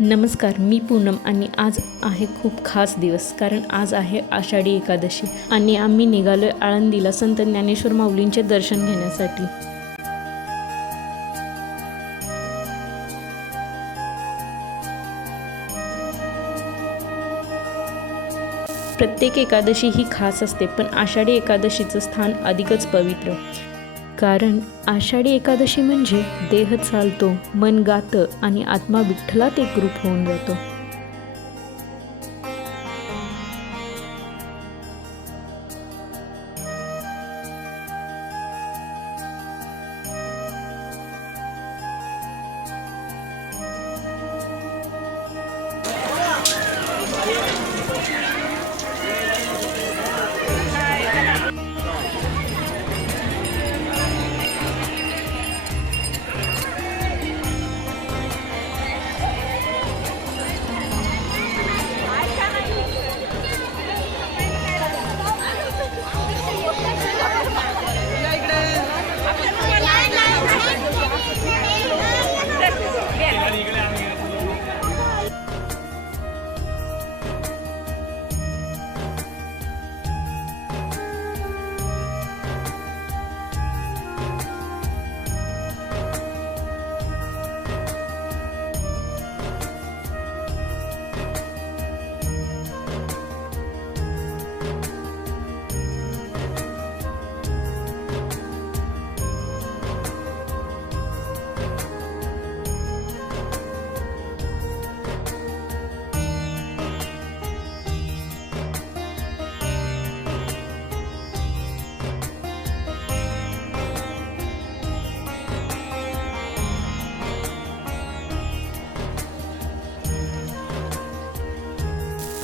नमस्कार, मी पूनम आणि आज आहे खूप खास दिवस, कारण आज आहे आषाढी एकादशी आणि आम्ही निघालोय आळंदीला संत ज्ञानेश्वर माऊलींचे दर्शन घेण्यासाठी। प्रत्येक एकादशी ही खास असते, पण आषाढी एकादशीचं स्थान अधिकच पवित्र, कारण आषाढी एकादशी म्हणजे देह चालतो, मन गातं आणि आत्मा विठ्ठलात एकरूप होऊन जातो।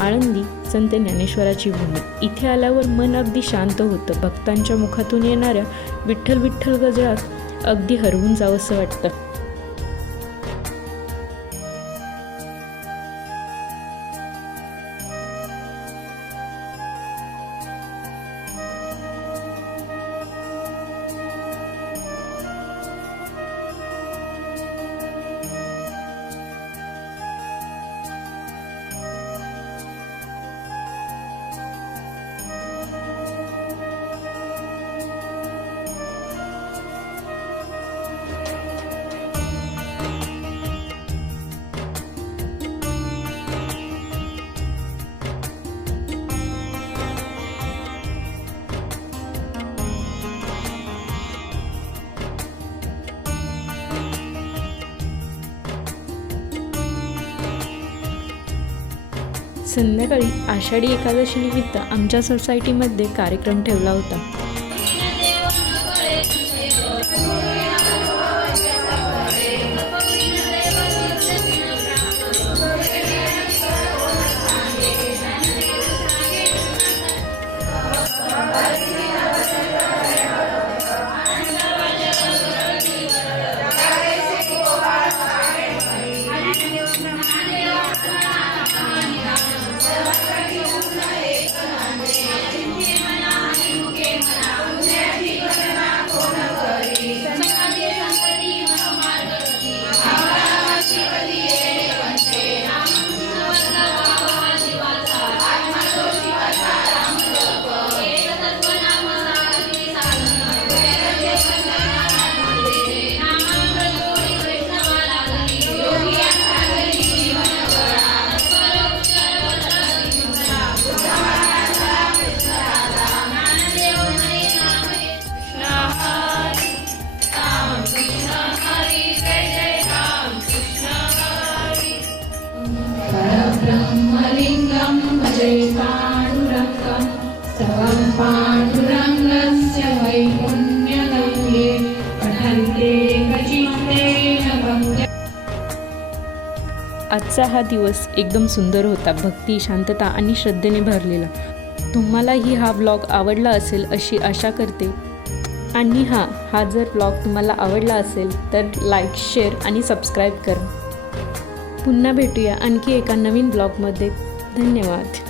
आळंदी संत ज्ञानेश्वराची भूमी। इथे आल्यावर मन अगदी शांत होतं। भक्तांच्या मुखातून येणाऱ्या विठ्ठल विठ्ठल गजरात अगदी हरवून जावंसं वाटतं। संध्याकाळी आषाढी एकादशी निमित्त आमच्या सोसायटीमध्ये कार्यक्रम ठेवला होता। ब्रह्मलिंगं भजे पाण्डुरङ्गं स्तवं पाण्डुरङ्गस्य वैपुण्यगङ्गे पठन्ते कचित्तेन भक्त्या। आजचा हा दिवस एकदम सुंदर होता, भक्ती, शांतता आणि श्रद्धेने भरलेला। तुम्हालाही हा व्लॉग आवडला असेल अशी आशा करते। आणि हा जर व्लॉग तुम्हाला आवडला असेल तर लाईक, शेअर आणि सबस्क्राईब करा। पुन्हा भेटूया आणखी एका नवीन ब्लॉगमध्ये। धन्यवाद।